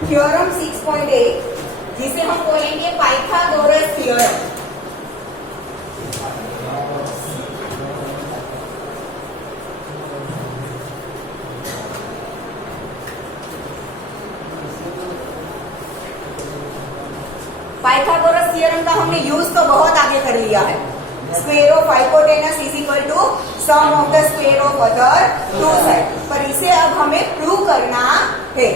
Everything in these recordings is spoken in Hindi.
थ्योरम 6.8 जिसे हम बोलेंगे पाइथागोरस थ्योरम। पाइथागोरस थ्योरम का हमने यूज तो बहुत आगे कर लिया है। Square of hypotenuse is equal to sum of the square of other two side, पर इसे अब हमें प्रूव करना है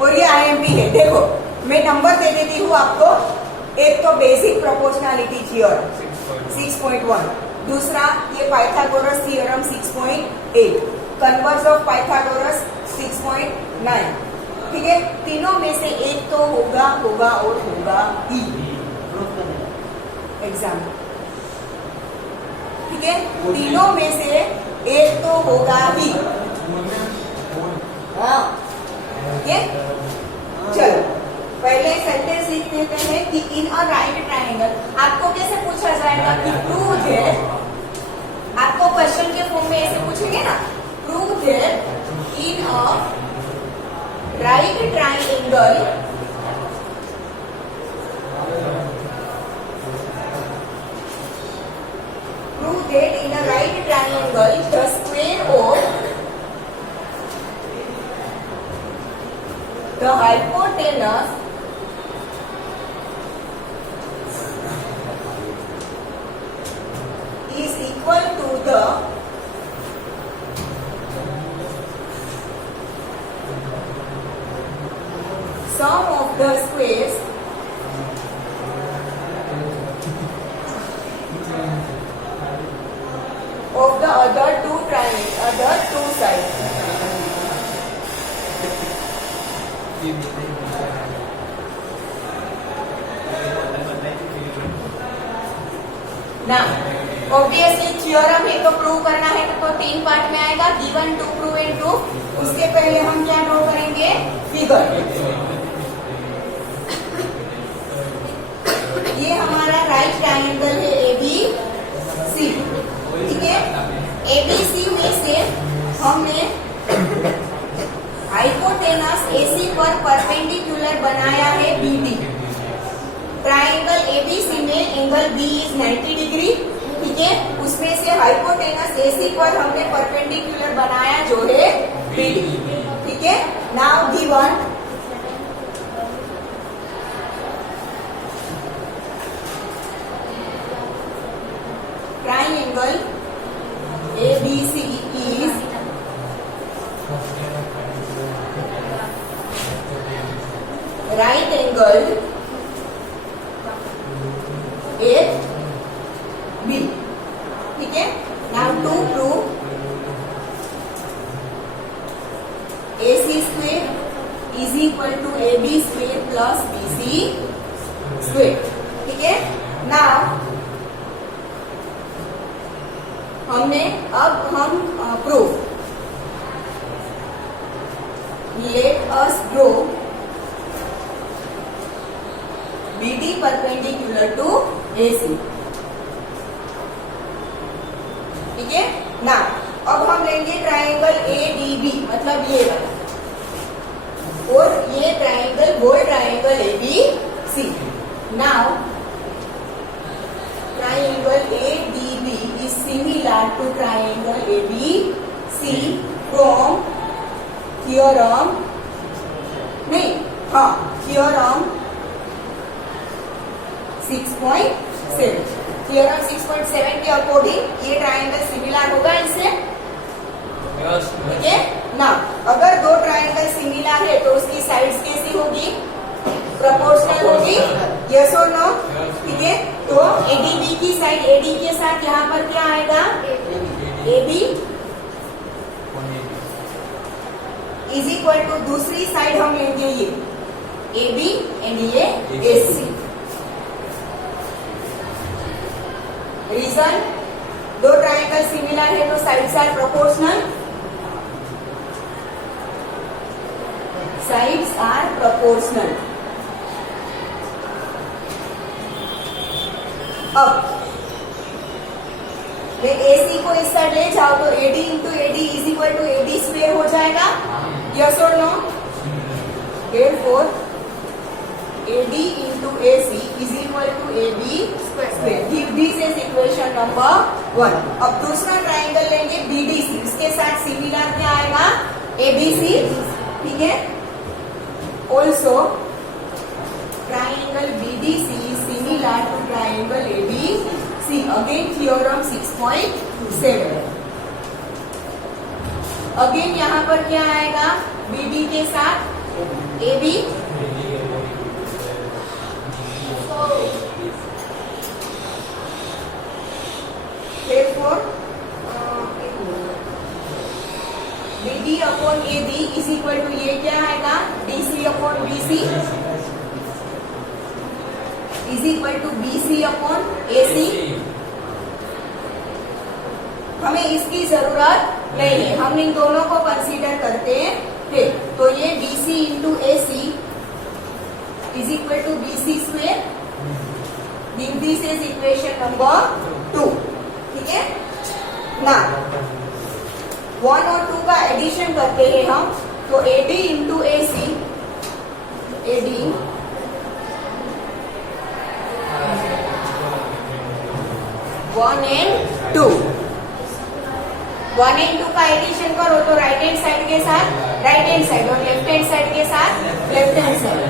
और ये आईएमपी है। देखो मैं नंबर दे देती हूँ आपको। एक तो बेसिक प्रोपोर्शनैलिटी थ्योरम 6.1, दूसरा ये Pythagoras theorem 6.8, converse of Pythagoras 6.9। ठीक है, तीनों में से एक तो होगा और होगा ही एग्जाम। ठीक है, तीनों में से एक तो होगा ही। हाँ, ठीक है, चलो पहले सेंटेंस लिख देते हैं कि इन अ राइट ट्रायंगल। आपको कैसे पूछा जाएगा कि प्रूव दैट, आपको क्वेश्चन के फॉर्म में ऐसे पूछेंगे ना, prove that in a right triangle prove that in a right triangle the square of the hypotenuse is equal to the sum of the squares of the other two sides. Now, obviously theorem है तो प्रूव करना है तो 3 पार्ट में आएगा, given, to prove and proof. उसके पहले हम क्या ड्रॉ करेंगे, फिगर। ये हमारा राइट ट्रायंगल है ABC। ठीक है, ABC में से हमने हाइपोटेनस AC पर परपेंडिकुलर बनाया है BD। ट्रायंगल ABC में एंगल B इज 90 डिग्री। ठीक है, उसमें से हाइपोटेनस AC पर हमने परपेंडिकुलर बनाया जो है BD। ठीक है, now given triangle ABC is right angled at B। ठीक है, now to prove AC square is equal to AB square plus BC square। ठीक है, now अब हम proof, let us draw BD perpendicular to AC। ठीक है ना, अब हम लेंगे ट्रायंगल ADB, मतलब ये वाला, और ये triangle goal triangle ABC। Now triangle ADB is similar to triangle ABC from theorem, नहीं, हाँ, theorem 6.7। theorem 6.7 के अकॉर्डिंग ये ट्रायंगल सिमिलर होगा इससे। ठीक है ना, अगर दो ट्रायंगल सिमिलर है तो उसकी साइड्स कैसी होगी, प्रोपोर्शनल होगी, यस और नो। ठीक है, तो ADB की साइड AD के साथ यहाँ पर क्या आएगा, AB इज इक्वल टू दूसरी साइड हम लेंगे ये AB एंड ये AC। रीजन, दो ट्रायंगल सिमिलर है तो sides are proportional, sides are proportional. अब ये AC को इस साइड ले जाओ तो AD into AD is equal to AD square हो जाएगा, यस और no. Therefore AD into AC is equal to AB square. Give this as equation number 1. अब दूसरा ट्राइंगल लेंगे BDC, इसके साथ सिमिलर क्या आएगा ABC, ठीक है. Also triangle BDC is similar to triangle ABC. Again theorem 6.7. Again यहाँ पर क्या आएगा BD के साथ AB. Therefore, BD upon AB is equal to ये क्या आएगा DC upon BC is equal to BC upon AC. हमें इसकी जरूरत नहीं है, हम इन दोनों को कंसीडर करते हैं. तो ये BC into AC is equal to BC square. Give this as equation number 2. ठीक है ना. 1 और 2 का एडिशन करते हैं हम, तो AD into AC, AD 1 and 2. 1 and 2 का एडिशन करो तो राइट हैंड साइड के साथ राइट हैंड साइड और लेफ्ट हैंड साइड के साथ left hand side.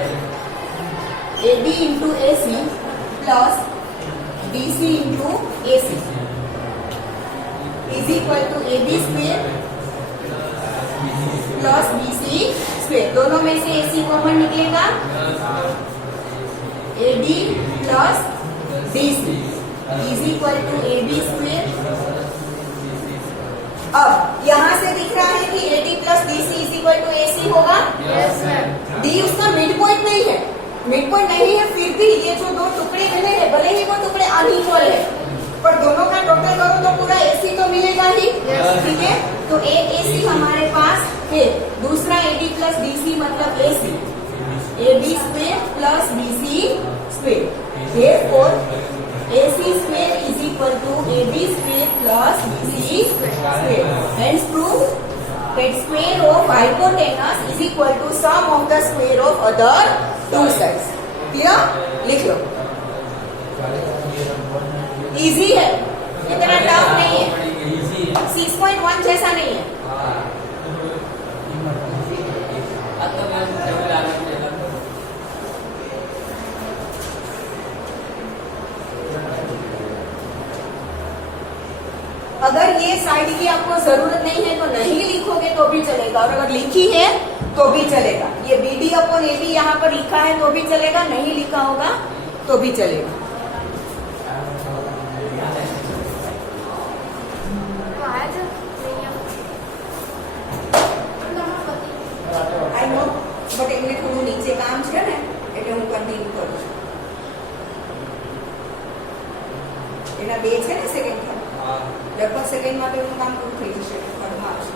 AD into AC plus BC into AC is equal to AB square plus BC square. दोनों में से AC कॉमन निकलेगा. AD plus BC is equal to AB square. अब यहाँ से दिख रहा है कि AD plus BC is equal to AC होगा. D उसका मिड पॉइंट नहीं है, मिड पॉइंट नहीं है, फिर भी ये जो दो टुकड़े मिले हैं भले ही वो टुकड़े अनइक्वल है, पर दोनों का टोटल करो तो पूरा AC तो मिलेगा ही. ठीक है, तो एक AC हमारे पास है. दूसरा AD प्लस BC मतलब AC, AB square plus BC square. Therefore AC square is equal to AB square plus BC square. Hence prove that square of hypotenuse is equal to sum of the square of other two sides. Clear? लिख लो. इजी है, इतना टफ नहीं है. 6.1 जैसा नहीं है. अगर ये साइड की आपको जरूरत नहीं है तो नहीं लिखोगे तो भी चलेगा, और अगर लिखी है तो भी चलेगा. ये BD अपॉन AB यहाँ पर लिखा है तो भी चलेगा, नहीं लिखा होगा तो भी चलेगा. आई नो, बट એમને થોડું નીચે કામ છે ને એટલે હું કન્ટિન્યુ કરું છું. એના બે છે ને સેકન્ડ, लगभग सेकंड में तो काम पूરું થઈ જશે. ઘરમાં આવશે.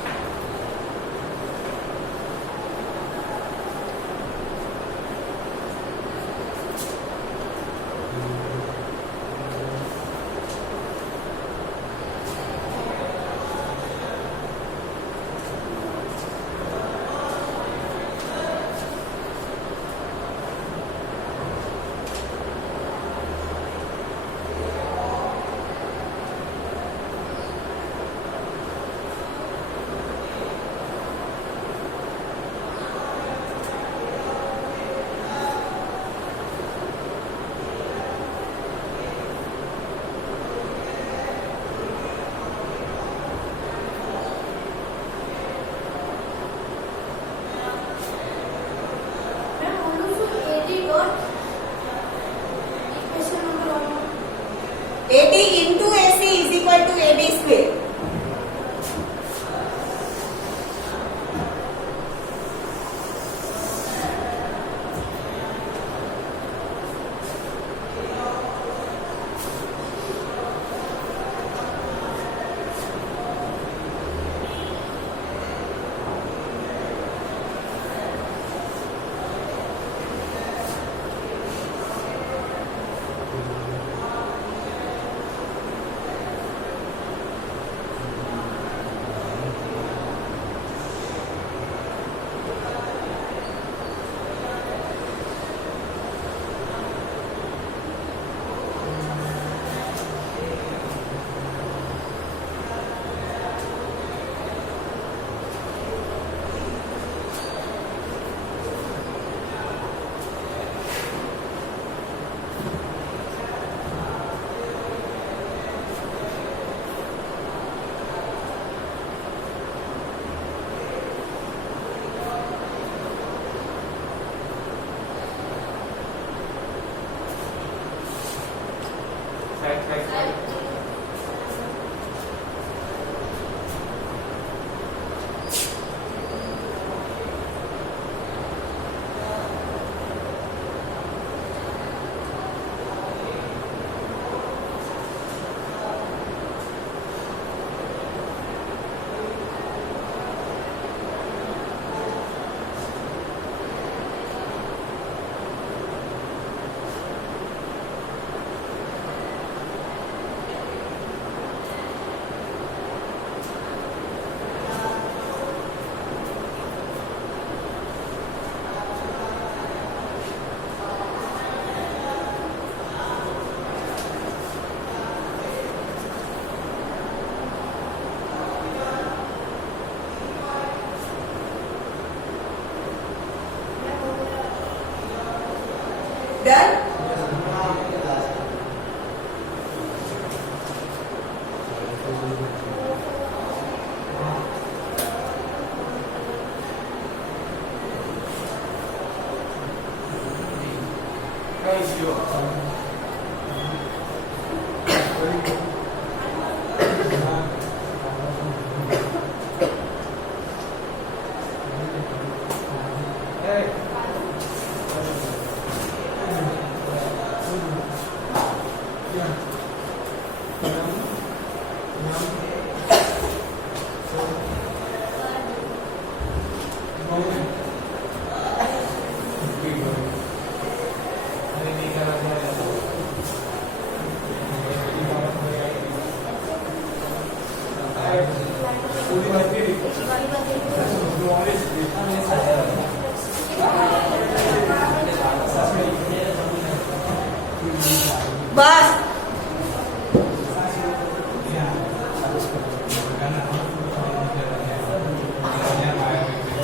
बस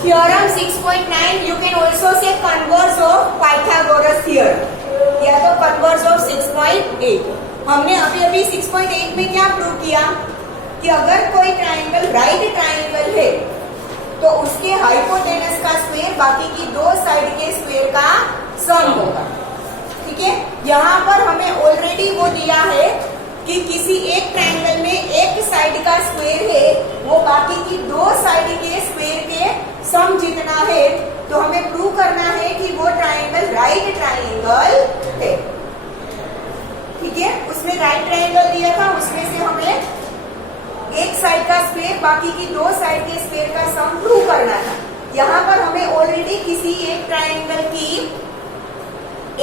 Theorem 6.9 you can also say converse of Pythagoras theorem या तो converse of 6.8। हमने अभी अभी 6.8 में क्या प्रूव किया कि अगर कोई ट्राइंगल राइट ट्राइंगल है तो उसके हाइपोटेनस का स्क्वायर बाकी की दो साइड के स्क्वायर का सम होगा। ठीक है, यहाँ पर हमें ऑलरेडी वो दिया है कि किसी एक ट्राइंगल में एक साइड का स्क्वायर है वो बाकी की दो साइड के स्क्वायर के सम जितना है, तो हमें प्रूव करना है कि वो ट्राइंगल राइट ट्राइंगल है। ठीक है, उसने राइट ट्राइंगल दिया था, उसमें से हमें एक साइड का स्क्वायर बाकी की दो साइड के स्क्वायर का सम प्रूव करना था। यहाँ पर हमें ऑलरेडी किसी एक ट्राइंगल की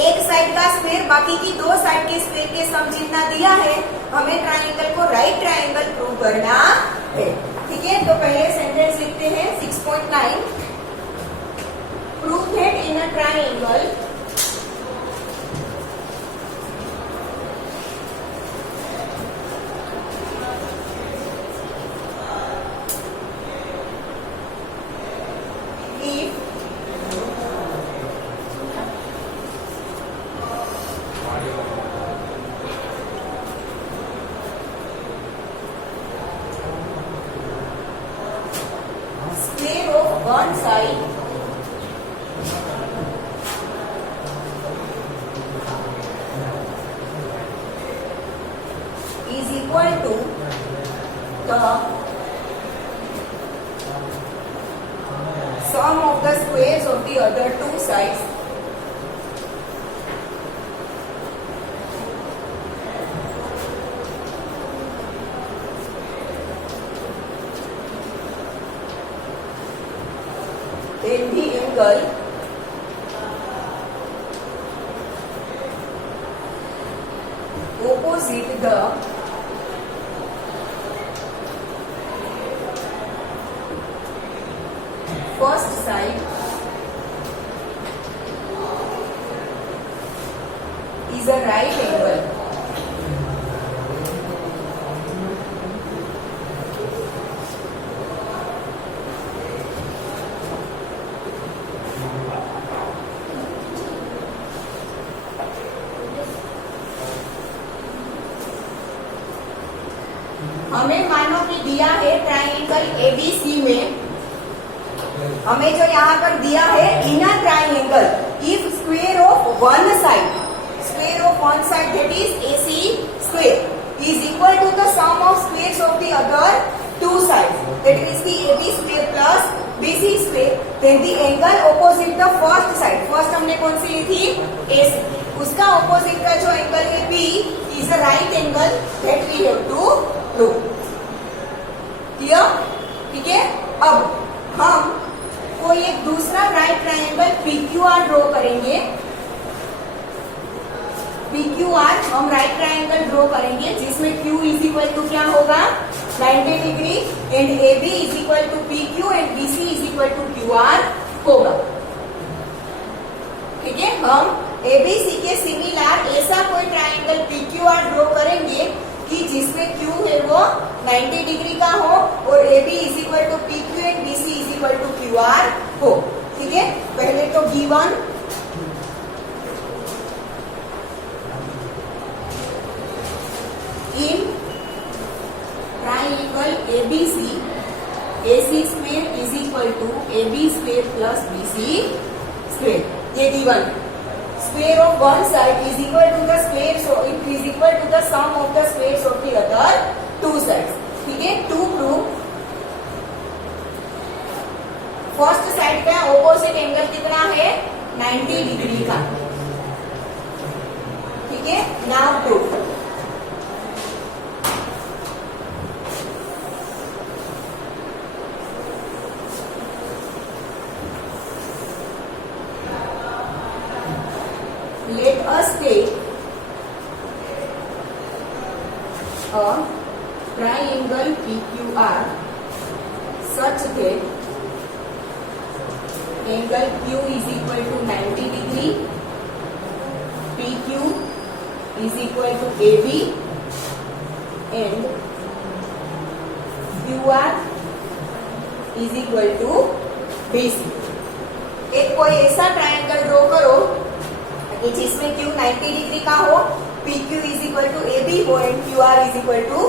एक साइड का स्क्वायर बाकी की दो साइड के स्क्वायर के सम जितना दिया है, हमें ट्राइंगल को राइट ट्राइंगल प्रूव करना है। ठीक है, तो पहले सेंटेंस लिखते हैं 6.9 prove that in a triangle one side is equal to the sum of the squares of the other two sides then the angle opposite the first side is a right angle. हमें मानो कि दिया है ट्राइंगल एबीसी में, हमें जो यहाँ पर दिया है in a triangle if square of one side that is AC square is equal to the sum of squares of the other two sides that is the AB square plus BC square, then the angle opposite the first side, first हमने कौन सी ली थी एसी, उसका ऑपोजिट का जो एंगल है B is a right angle that we have to prove. Clear? ठीक है, अब हम कोई एक दूसरा राइट ट्राइंगल PQR ड्रॉ करेंगे। PQR हम राइट ट्राइंगल ड्रॉ करेंगे जिसमें Q इज इक्वल टू क्या होगा 90 degree and AB is equal to PQ and BC is equal to QR होगा। ठीक है, हम ABC के सिमिलर ऐसा कोई ट्राइंगल PQR ड्रॉ करेंगे कि जिसमें Q है वो 90 डिग्री का हो और AB is equal to PQ and BC is equal to QR हो। ठीक है, पहले तो given in triangle ABC AC square is equal to AB square plus BC square, ये given. square of one side is equal to the square, so it is equal to the sum of the squares of the other two sides. ठीक है, टू प्रूव फर्स्ट साइड का ऑपोजिट एंगल कितना है 90 डिग्री का. ठीक है, now prove. Let us take a triangle PQR such that angle Q is equal to 90 degree, PQ is equal to AB and QR is equal to BC. एक कोई ऐसा ट्रायंगल ड्रॉ करो कि जिसमें Q 90 डिग्री का हो, PQ is equal to AB हो and QR is equal to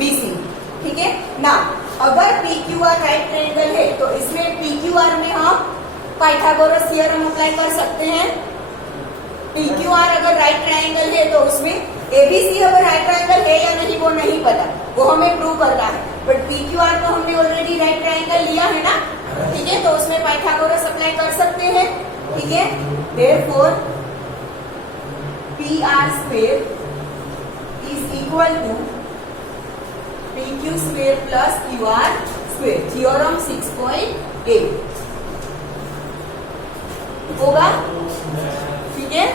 BC. ठीक है ना. अगर PQR राइट ट्रायंगल है तो इसमें PQR में हम पाइथागोरस थ्योरम अप्लाई कर सकते हैं. PQR अगर राइट ट्रायंगल है तो उसमें ABC अगर राइट ट्रायंगल है या नहीं वो नहीं पता, वो हमें प्रूव करना है. बट PQR तो हमने ऑलरेडी राइट ट्रायंगल लिया है ना. ठीक है, तो उसमें पाइथागोरस अप्लाई कर सकते हैं. ठीक है, therefore PR square is equal to PQ square plus QR square. Theorem 6.8 होगा. ठीक है,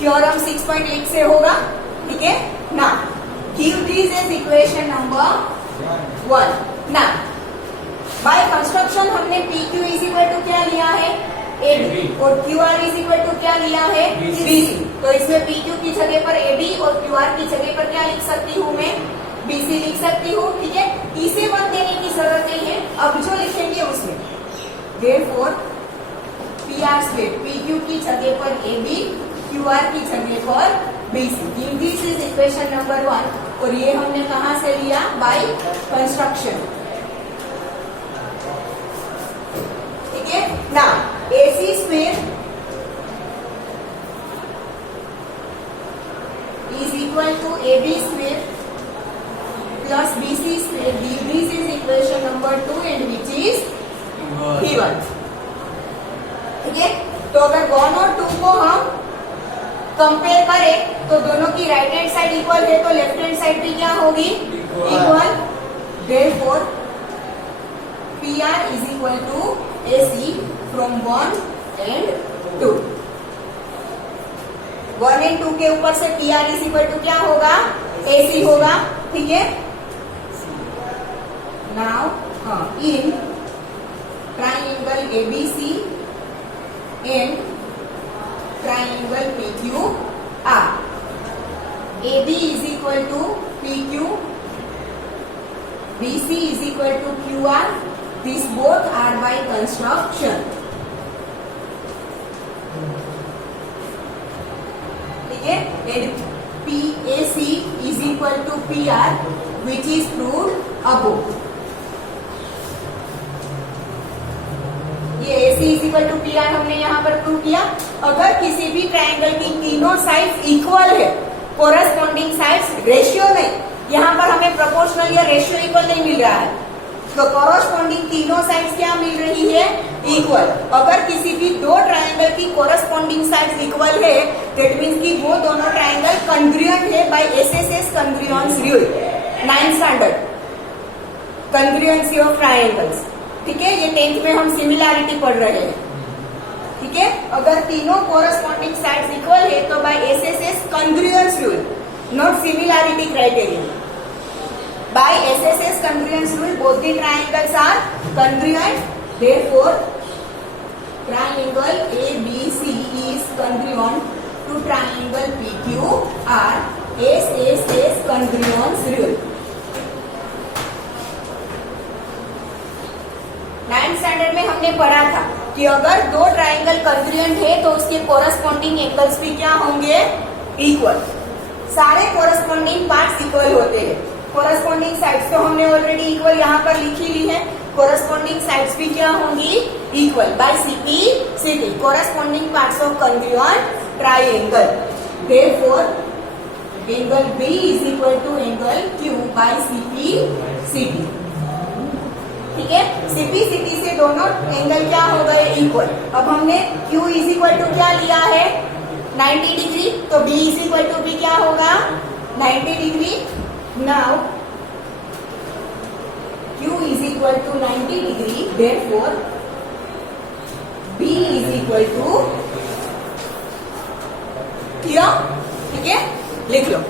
थ्योरम 6.8 से होगा. ठीक है ना. Give this as equation number 1. ना बाय कंस्ट्रक्शन हमने PQ इज इक्वल टू क्या लिया है AB और QR इज इक्वल टू क्या लिया है BC. तो इसमें PQ की जगह पर AB और QR की जगह पर क्या लिख सकती हूँ मैं BC लिख सकती हूँ. ठीक है, इसे मत देने की जरूरत नहीं है, अब जो लिखेंगे उसमें देयरफॉर PR स्क्वायर PQ की जगह पर AB, QR की जगह पर BC. Give this is equation number 1 और ये हमने कहाँ से लिया by construction. Now, AC square is equal to AB square plus BC square. This is equation number 2 and which is given. ठीक है, तो अगर 1 और 2 को हम कंपेयर करें तो दोनों की राइट हैंड साइड इक्वल है तो लेफ्ट हैंड साइड भी क्या होगी equal. Therefore PR is equal to AC from 1 and 2. 1 and 2 के ऊपर से PR is equal to क्या होगा AC होगा. ठीक है, now in triangle ABC and triangle PQR, AB is equal to PQ, BC is equal to QR. These both are by construction. ठीक है, and PAC is equal to PR which is proved above. ये AC is equal to PR हमने यहाँ पर प्रूव किया. अगर किसी भी ट्रायंगल की तीनों साइड्स इक्वल है, कोरस्पॉन्डिंग साइड्स रेशियो नहीं, यहाँ पर हमें प्रोपोर्शनल या रेशियो इक्वल नहीं मिल रहा है, तो कोरस्पॉन्डिंग तीनों साइड्स क्या मिल रही है इक्वल. अगर किसी भी दो ट्रायंगल की कोरस्पॉन्डिंग साइड्स इक्वल है दैट मीन्स कि वो दोनों ट्रायंगल कंग्रुएंट है by SSS congruence rule 9th standard congruency of triangles. ठीक है, ये 10th में हम सिमिलैरिटी पढ़ रहे हैं. ठीक है, अगर तीनों कोरस्पॉन्डिंग साइड्स इक्वल है तो by SSS congruence rule not similarity criteria. By SSS congruence rule, both the triangles are congruent. Therefore, triangle ABC is congruent to triangle PQR. SSS congruence rule. 9th standard में हमने पढ़ा था कि अगर दो ट्राइंगल कॉन्ग्रुएंट है तो उसके कोरस्पॉन्डिंग एंगल्स भी क्या होंगे इक्वल. सारे कोरस्पॉन्डिंग पार्ट्स इक्वल होते हैं. कोरस्पॉन्डिंग साइड्स तो हमने ऑलरेडी इक्वल यहाँ पर लिखी ली है. कोरस्पॉन्डिंग साइड्स भी क्या होंगी, equal by CP CT, corresponding parts of congruent triangle. Therefore angle B is equal to angle Q by CP CT. ठीक है, सीपी सीटी से दोनों एंगल क्या हो गए, इक्वल। अब हमने Q इज इक्वल टू क्या लिया है, 90 डिग्री, तो B इज इक्वल टू भी क्या होगा, 90 degree. Now Q is equal to 90 degree, therefore B is equal to क्या, ठीक है, लिख लो।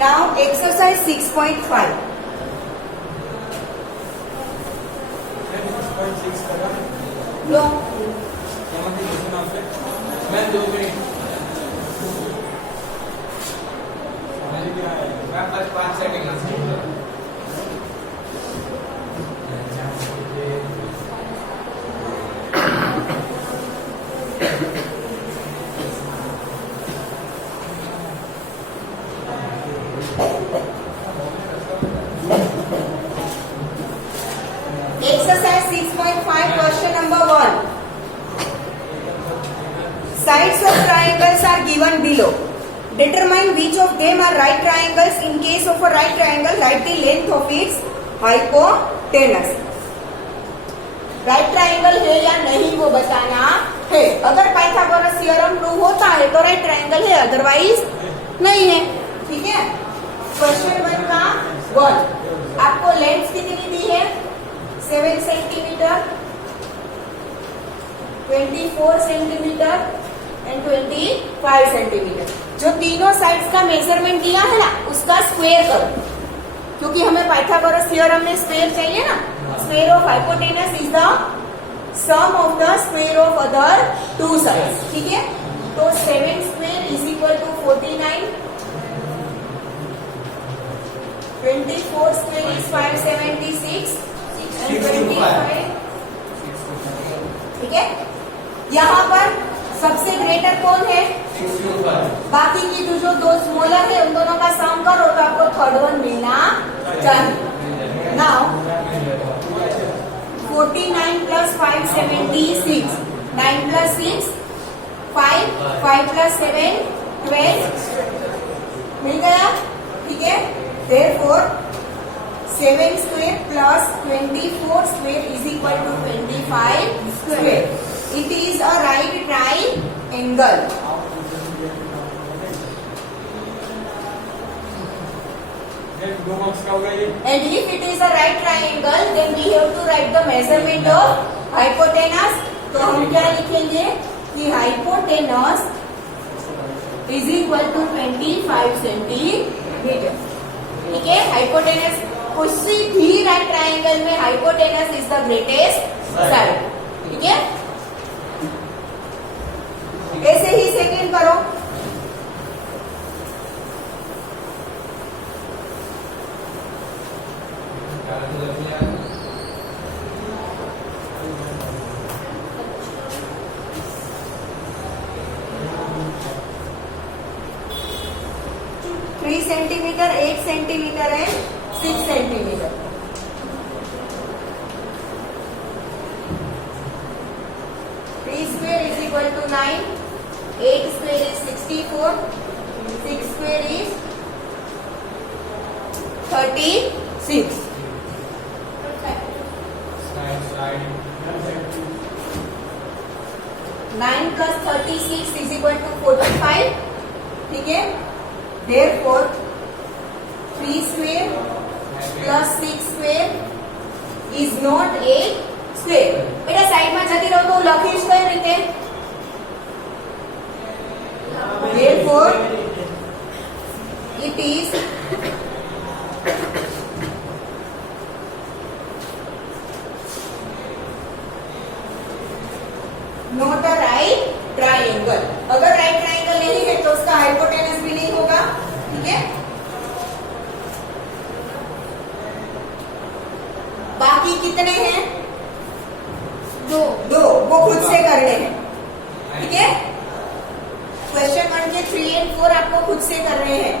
Now exercise 6.5. लो मैं 2 minute 5 second Exercise 6.5 question number 1. Sides of triangles are given below. Determine which of them are right triangles. In case of a right triangle, write the length of its hypotenuse. Right triangle है या नहीं वो बताना है. अगर पाइथागोरस थ्योरम प्रूव होता है तो राइट ट्राइंगल है, अदरवाइज नहीं है. ठीक है. क्वेश्चन 1 का 1 आपको लेंथ कितनी दी है? 7 सेंटीमीटर, 24 सेंटीमीटर एंड 25 सेंटीमीटर. जो तीनों साइड्स का मेजरमेंट दिया है ना उसका स्क्वायर करो, क्योंकि हमें पाइथागोरस थ्योरम में स्क्वायर चाहिए ना. Square of hypotenuse is the sum of the square of other two sides. ठीक है. तो 7 square is equal to 49, 24 square is 576 and 25. ठीक है. यहाँ पर सबसे ग्रेटर कौन है? बाकी की जो दो स्मॉलर है उन दोनों का सम करो तो आपको थर्ड वन मिलना चाहिए. नाउ 49 प्लस 576, 9 प्लस 6 5, 5 प्लस 7 12 मिल गया. ठीक है. Therefore 7 square plus 24 square is equal to 25 square. It is a right triangle. And if it is a right triangle, then we have to write the measurement of hypotenuse. तो हम क्या लिखेंगे कि hypotenuse is equal to 25 centimetre. ठीक है. हाइपोटेनस किसी भी राइट ट्राइंगल में hypotenuse is the greatest side. ठीक है. ऐसे ही सेकंड करो. सेंटीमीटर 8 सेंटीमीटर है 6 centimetre. Three square is equal to 9, 8 square is 64, 6 square is 36. 9 plus 36 is equal to 45. ठीक है. Therefore 3 square plus 6 square is not 8 square. बेटा साइड में जती रहो तो लखीश कई रीते. Therefore it is not a right triangle. अगर राइट ट्राइंगल नहीं है तो उसका हाइपोटेनस भी नहीं होगा. ठीक है. बाकी कितने हैं? दो. वो खुद से करने हैं. ठीक है. क्वेश्चन 1 के 3 और 4 आपको खुद से करने हैं.